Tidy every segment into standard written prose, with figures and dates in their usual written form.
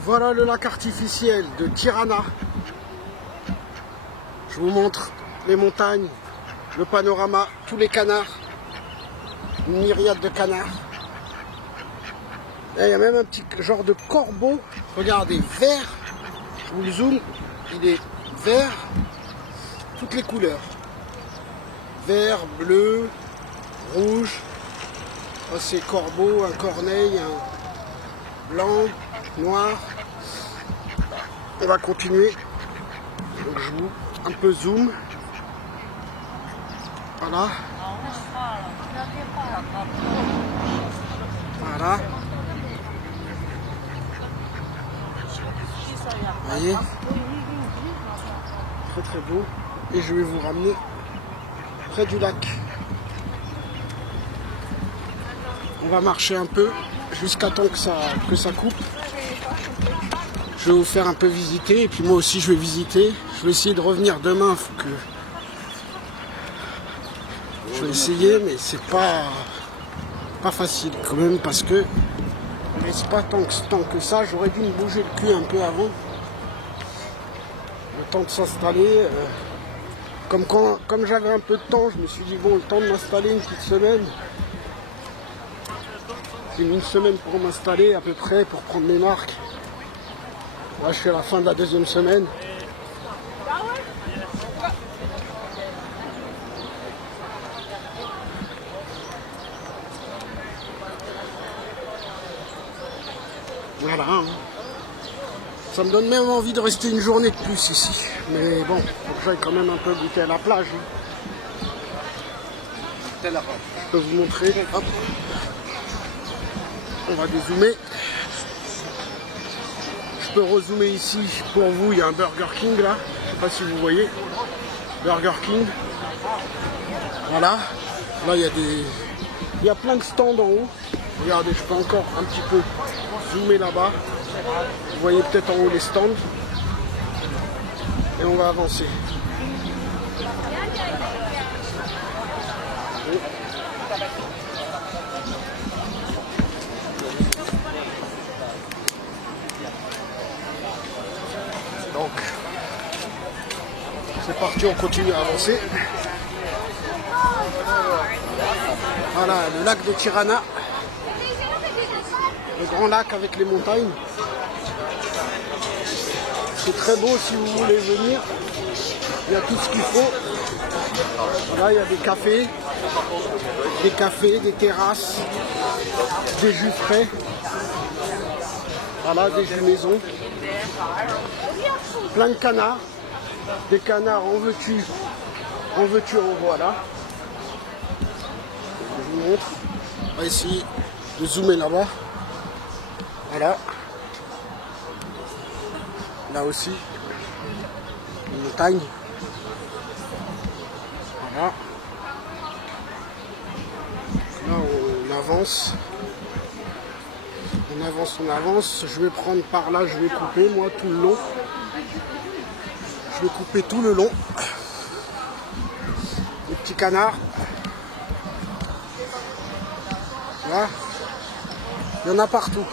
Voilà le lac artificiel de Tirana. Je vous montre les montagnes, le panorama, tous les canards, une myriade de canards. Et il y a même un petit genre de corbeau, regardez, vert. Je vous le zoome, il est vert, toutes les couleurs. Vert, bleu, rouge. Oh, c'est corbeau, un corneille, un blanc, noir. On va continuer. Donc je vous un peu zoom. Voilà. Voilà. Vous voyez, très très beau. Et je vais vous ramener près du lac. On va marcher un peu jusqu'à temps que ça coupe. Je vais vous faire un peu visiter et puis moi aussi je vais visiter. Je vais essayer de revenir demain. Faut que je vais essayer, mais c'est pas facile quand même parce que c'est pas tant que ça. J'aurais dû me bouger le cul un peu avant. Le temps de s'installer. Comme j'avais un peu de temps, je me suis dit bon, le temps de m'installer une petite semaine. C'est une semaine pour m'installer à peu près, pour prendre mes marques. Là, je suis à la fin de la deuxième semaine. Voilà. Ça me donne même envie de rester une journée de plus ici. Mais bon, faut que j'aille quand même un peu goûter à la plage. Je peux vous montrer. Hop. On va dézoomer. Je peux rezoomer ici pour vous. Il y a un Burger King là. Je sais pas si vous voyez. Burger King. Voilà. Là, il y a plein de stands en haut. Regardez, je peux encore un petit peu zoomer là-bas. Vous voyez peut-être en haut les stands. Et on va avancer. Donc, c'est parti, on continue à avancer. Voilà, le lac de Tirana. Le grand lac avec les montagnes. C'est très beau si vous voulez venir. Il y a tout ce qu'il faut. Voilà, il y a des cafés, des terrasses, des jus frais. Voilà, des jus maison. Plein de canards. Des canards en veux-tu, en voilà. Je vous montre. On va essayer de zoomer là-bas. Voilà. Là aussi, une montagne. Voilà. Là, on avance. On avance. Je vais prendre par là, je vais couper, moi, tout le long. Je vais couper tout le long. Les petits canards. Voilà. Il y en a partout.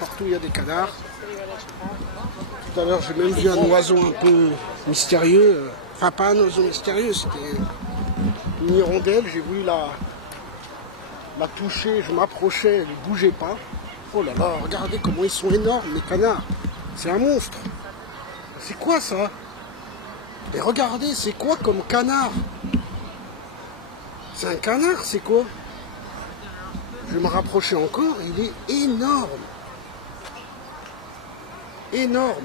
Partout il y a des canards. Tout à l'heure j'ai même vu un oiseau un peu mystérieux. Enfin pas un oiseau mystérieux, c'était une hirondelle. J'ai voulu la toucher, je m'approchais, elle ne bougeait pas. Oh là là, regardez comment ils sont énormes les canards. C'est un monstre. C'est quoi ça? Et regardez, c'est quoi comme canard? C'est un canard, c'est quoi? Je vais me rapprocher encore, il est énorme. Énorme.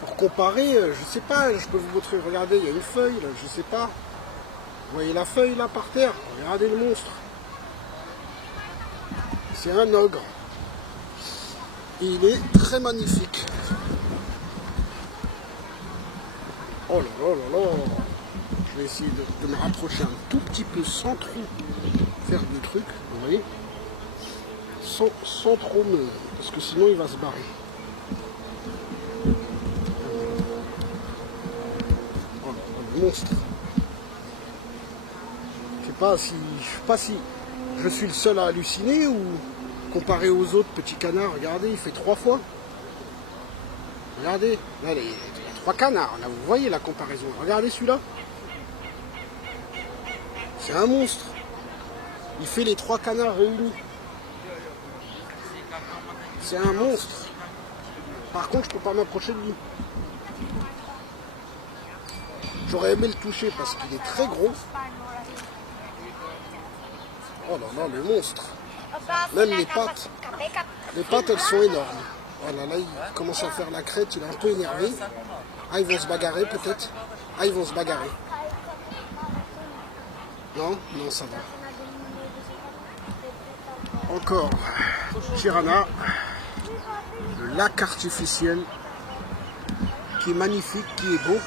Pour comparer, je sais pas, je peux vous montrer, regardez, il y a une feuille là, je sais pas. Vous voyez la feuille là par terre? Regardez le monstre. C'est un ogre. Et il est très magnifique. Oh là là là là. Je vais essayer de me rapprocher un tout petit peu sans trop faire de trucs, vous voyez, sans trop me... parce que sinon il va se barrer. Oh, le monstre. sais pas si je suis le seul à halluciner ou comparé aux autres petits canards. Regardez, il fait 3 fois. Regardez, là, il y a 3 canards. Là, vous voyez la comparaison. Regardez celui-là. C'est un monstre. Il fait les 3 canards réunis. C'est un monstre. Par contre, je peux pas m'approcher de lui. J'aurais aimé le toucher parce qu'il est très gros. Oh là là, le monstre. Même les pattes. Les pattes, elles sont énormes. Voilà, là, il commence à faire la crête, il est un peu énervé. Ah, ils vont se bagarrer peut-être. Ah, ils vont se bagarrer. Non, non, ça va. Encore, Tirana, le lac artificiel, qui est magnifique, qui est beau.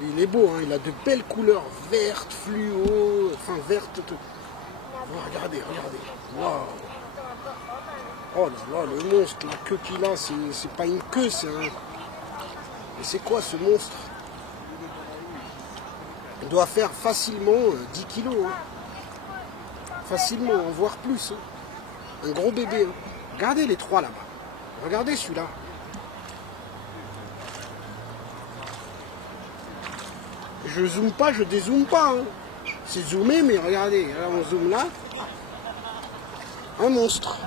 Il est beau, hein, il a de belles couleurs vertes, fluo, enfin vertes. Oh, regardez, regardez. Waouh. Oh là là, le monstre, la queue qu'il a, c'est pas une queue, c'est un... Et c'est quoi ce monstre? Il doit faire facilement 10 kilos. Hein. Facilement, voire plus. Hein. Un gros bébé. Hein. Regardez les 3 là-bas. Regardez celui-là. Je zoome pas, je dézoome pas. Hein. C'est zoomé, mais regardez, là on zoome là. Un monstre.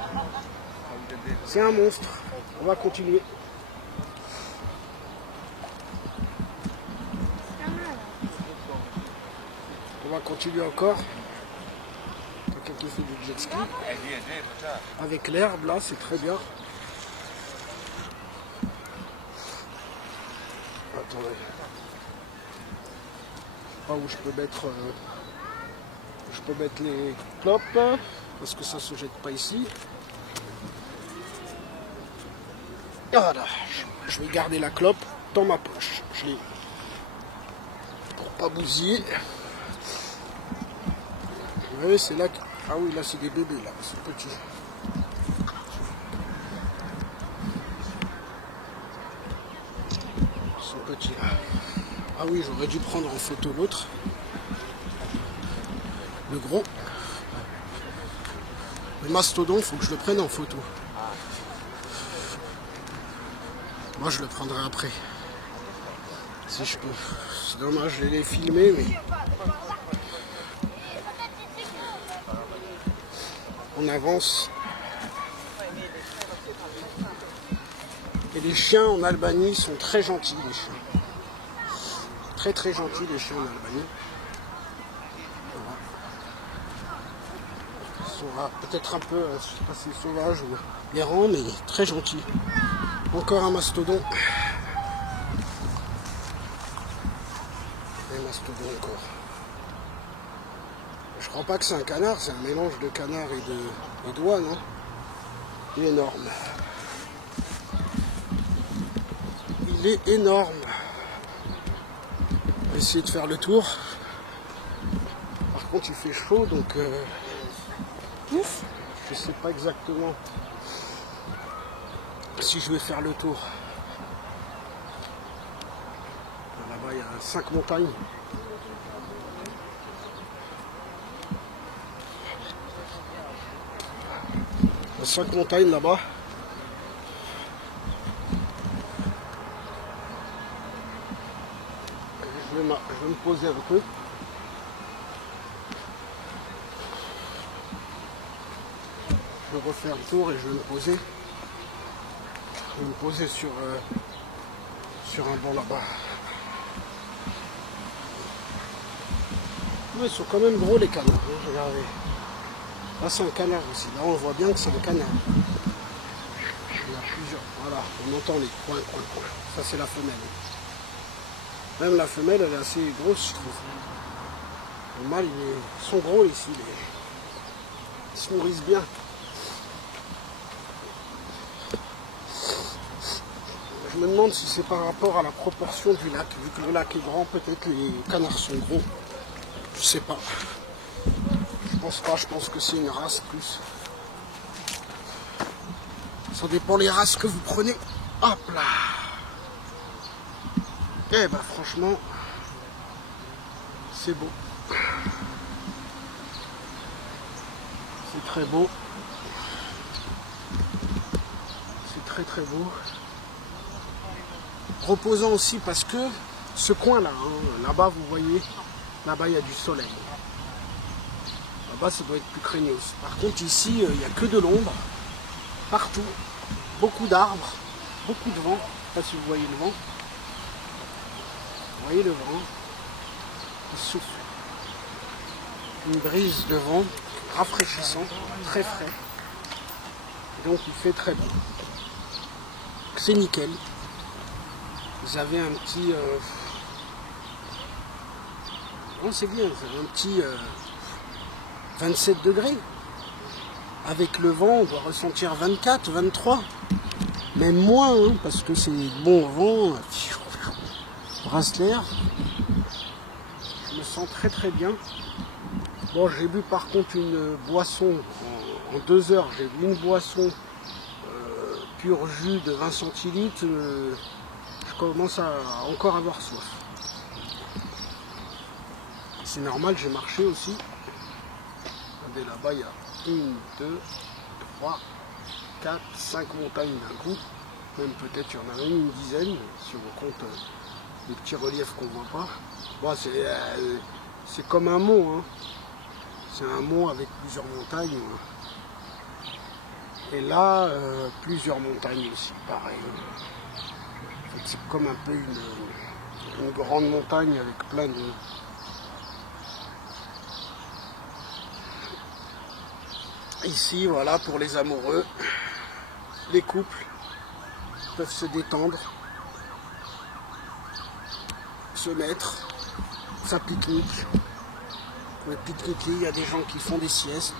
C'est un monstre. On va continuer. On va continuer encore. Quelqu'un qui fait du jet ski. Avec l'herbe là, c'est très bien. Attendez. Pas où je peux mettre les clopes parce que ça se jette pas ici. Voilà, je vais garder la clope dans ma poche. Je l'ai pour pas bousiller. Vous voyez, c'est là que... Ah oui, là c'est des bébés là, c'est petit. C'est petit là. Ah oui, j'aurais dû prendre en photo l'autre. Le gros. Le mastodon, il faut que je le prenne en photo. Moi, je le prendrai après. Si je peux. C'est dommage, je l'ai filmé, mais... On avance. Et les chiens en Albanie sont très gentils, les chiens. Très très gentils, les chiens en Albanie. Peut-être un peu, je sais pas si sauvage ou errant, mais très gentil. Encore un mastodon. Un mastodon encore. Je crois pas que c'est un canard, c'est un mélange de canard et d'oie, non? Il est énorme. Il est énorme. On va essayer de faire le tour. Par contre, il fait chaud, donc... Ouf, je sais pas exactement si je vais faire le tour. Là-bas, il y a 5 montagnes. Il y a 5 montagnes là-bas. Je vais me poser un peu. Je vais refaire le tour et je vais me poser. Je vais me poser sur un banc là-bas. Mais ils sont quand même gros les canards, hein, regardez. Là c'est un canard aussi. Là on voit bien que c'est un canard. Il y a plusieurs. Voilà, on entend les coins. Ça c'est la femelle. Même la femelle elle est assez grosse je trouve. Le mâle ils sont gros ici. Ils se nourrissent bien. Je me demande si c'est par rapport à la proportion du lac. Vu que le lac est grand, peut-être les canards sont gros. Je sais pas. Je pense pas, je pense que c'est une race plus. Ça dépend les races que vous prenez. Hop là. Eh ben franchement, c'est beau. C'est très beau. C'est très très beau. Reposant aussi parce que ce coin-là, hein, là-bas vous voyez, là-bas il y a du soleil. Là-bas ça doit être plus craignos. Par contre ici, il n'y a que de l'ombre. Partout. Beaucoup d'arbres. Beaucoup de vent. Je ne sais pas si vous voyez le vent. Vous voyez le vent. Il souffle. Une brise de vent rafraîchissant, très frais. Donc il fait très bon. C'est nickel. Vous avez un petit... Non, c'est bien, vous avez un petit 27 degrés. Avec le vent, on doit ressentir 24, 23. Même moins, hein, parce que c'est bon vent. Brasse l'air. Je me sens très très bien. Bon, j'ai bu par contre une boisson, en 2 heures, j'ai bu une boisson pur jus de 20 centilitres. Je commence à encore avoir soif. C'est normal, j'ai marché aussi. Regardez, là-bas, il y a 1, 2, 3, 4, 5 montagnes d'un coup. Même peut-être il y en a une dizaine, si on compte les petits reliefs qu'on ne voit pas. Bon, c'est comme un mont. Hein. C'est un mont avec plusieurs montagnes. Et là, plusieurs montagnes aussi, pareil. En fait, c'est comme un peu une grande montagne avec plein de... Ici, voilà, pour les amoureux, les couples peuvent se détendre, se mettre, ça pique-nique. Vous pouvez pique-niquer, il y a des gens qui font des siestes.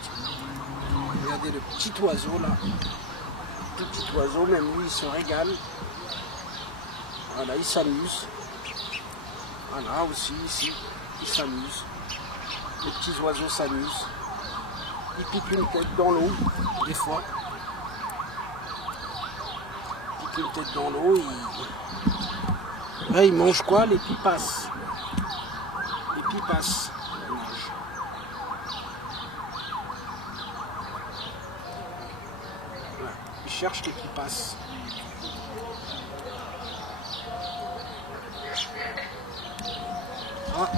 Regardez le petit oiseau là. Le petit oiseau, même lui, il se régale. Voilà, il s'amuse. Voilà, aussi, ici, il s'amuse. Les petits oiseaux s'amusent. Ils piquent une tête dans l'eau, des fois. Ils piquent une tête dans l'eau, là, ils mangent quoi? Les pipas. Les pipas. Ils mangent. Voilà. Ils cherchent les pipas. Ah.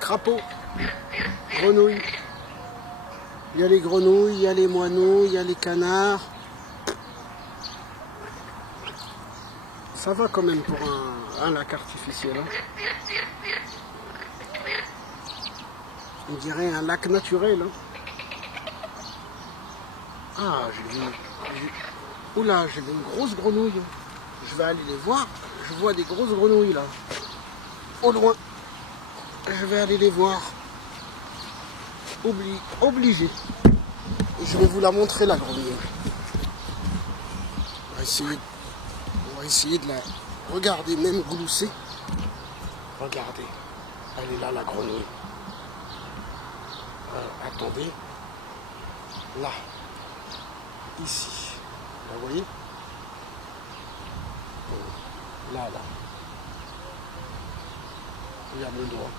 Crapaud. Grenouilles. Il y a les grenouilles, il y a les moineaux, il y a les canards. Ça va quand même pour un lac artificiel. Hein. On dirait un lac naturel. Hein. Ah, j'ai vu... Oula, j'ai vu une grosse grenouille. Je vais aller les voir. Je vois des grosses grenouilles là. Au loin. Je vais aller les voir. Obligé. Et je vais vous la montrer la grenouille. On va essayer de la regarder, même glousser. Regardez. Elle est là la grenouille. Attendez. Là. Ici. Là, vous voyez? Là. Regarde le doigt.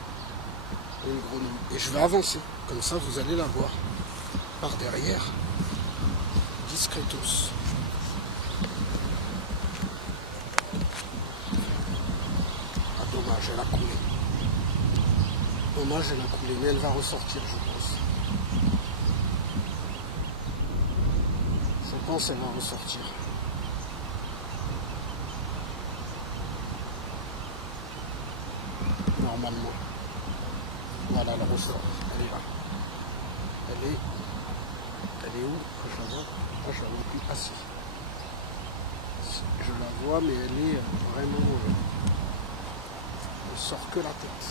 Une grenouille. Et je vais avancer. Comme ça, vous allez la voir. Par derrière. Discretos. Ah, dommage, elle a coulé. Dommage, elle a coulé. Mais elle va ressortir, je pense. Je pense qu'elle va ressortir. Normalement. Voilà, elle ressort. Elle est là. Elle est où? Je la vois. Ah, je la vois plus. Ah si. Je la vois, mais elle est vraiment... elle sort que la tête.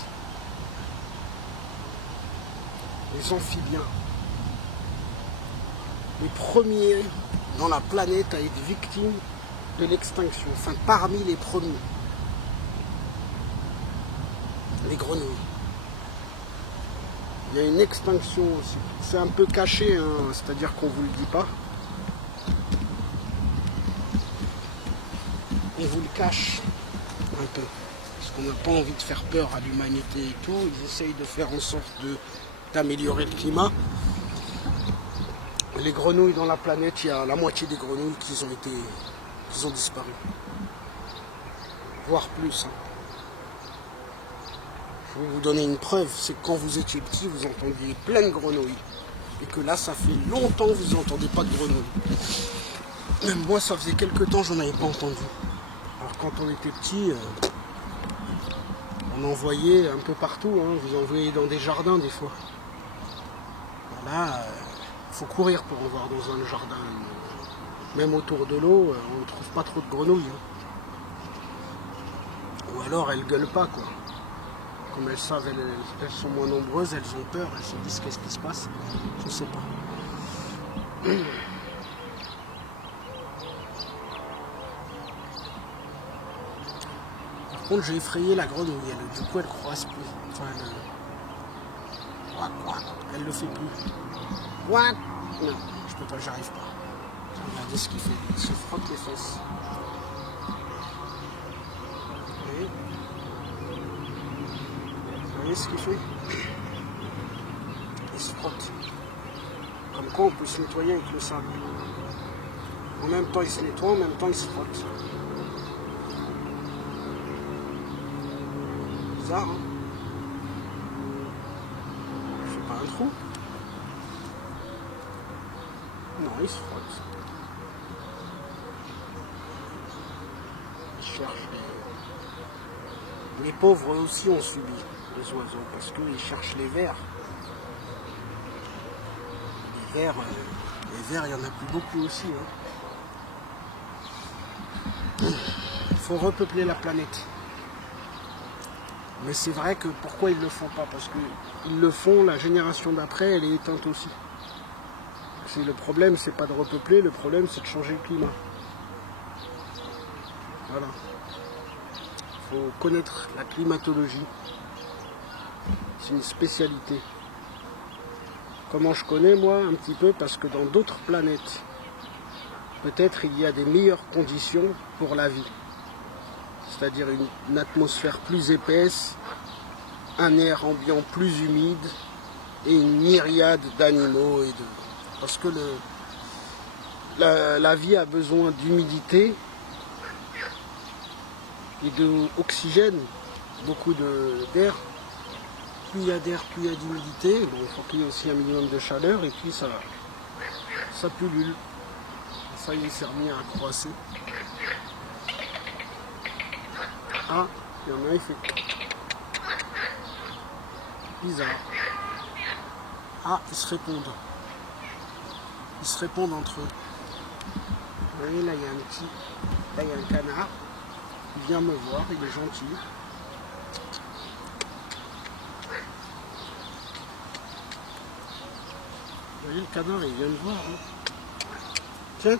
Les amphibiens. Les premiers dans la planète à être victimes de l'extinction. Enfin, parmi les premiers. Les grenouilles. Il y a une extinction aussi. C'est un peu caché, hein, c'est-à-dire qu'on ne vous le dit pas. On vous le cache un peu. Parce qu'on n'a pas envie de faire peur à l'humanité et tout. Ils essayent de faire en sorte d'améliorer le climat. Les grenouilles dans la planète, il y a la moitié des grenouilles qui ont disparu. Voire plus. Hein. Je vais vous donner une preuve, c'est que quand vous étiez petit, vous entendiez plein de grenouilles. Et que là, ça fait longtemps que vous n'entendez pas de grenouilles. Même moi, ça faisait quelques temps, j'en avais pas entendu. Alors quand on était petit, on en voyait un peu partout. Hein. Vous en voyez dans des jardins des fois. Là, il faut courir pour en voir dans un jardin. Même autour de l'eau, on ne trouve pas trop de grenouilles. Hein. Ou alors elles gueulent pas, quoi. Comme elles savent, elles sont moins nombreuses, elles ont peur, elles se disent qu'est-ce qui se passe. Je sais pas. Par contre, j'ai effrayé la grenouille. Du coup, elle croise plus. Enfin, elle le fait plus. What? Non, je peux pas, j'arrive pas. Regardez ce qu'il fait. Il se frotte les fesses. Vous voyez ce qu'il fait? Il se frotte. Comme quoi on peut se nettoyer avec le sable. En même temps il se nettoie, en même temps il se frotte. Bizarre, hein? Je fais pas un trou. Non, il se frotte. Il cherche les pauvres aussi ont subi, les oiseaux, parce qu'ils cherchent les vers. Les vers, il y en a plus beaucoup aussi. Hein. Il faut repeupler la planète. Mais c'est vrai que pourquoi ils ne le font pas? Parce qu'ils le font, la génération d'après, elle est éteinte aussi. Le problème, c'est pas de repeupler, le problème, c'est de changer le climat. Voilà. Il faut connaître la climatologie. C'est une spécialité. Comment je connais, moi, un petit peu? Parce que dans d'autres planètes, peut-être il y a des meilleures conditions pour la vie. C'est-à-dire une atmosphère plus épaisse, un air ambiant plus humide et une myriade d'animaux et de... Parce que la vie a besoin d'humidité et d'oxygène, beaucoup d'air. Plus il y a d'air, plus il y a d'humidité. Bon, il faut qu'il y ait aussi un minimum de chaleur et puis ça pullule. Ça y est, c'est remis à croisser. Ah, il y en a, il fait bizarre. Ah, ils se répondent. Ils se répondent entre eux. Vous voyez, là, il y a un petit... Là, il y a un canard. Il vient me voir, il est gentil. Vous voyez, le canard, il vient me voir. Hein. Tiens.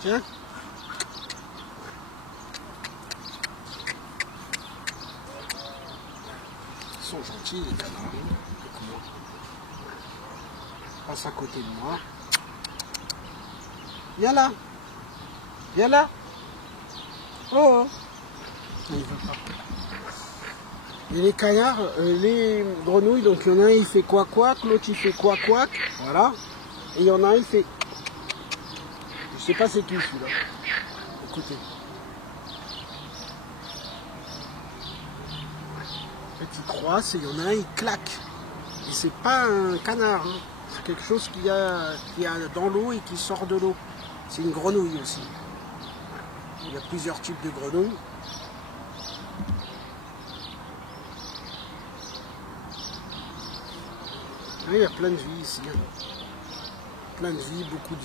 Tiens. Ils sont gentils, les canards. Passe à côté de moi. Viens là. Viens là. Oh. Il veut pas. Et les canards, les grenouilles, donc il y en a un il fait quoi l'autre il fait quoi. Voilà. Et il y en a un il fait... Je sais pas c'est qui celui-là. Écoutez. En fait, il croise et il y en a un, il claque. Et c'est pas un canard. Hein. C'est quelque chose qu'il y a dans l'eau et qui sort de l'eau. C'est une grenouille aussi. Il y a plusieurs types de grenouilles. Il y a plein de vie ici. Plein de vie, beaucoup de vie.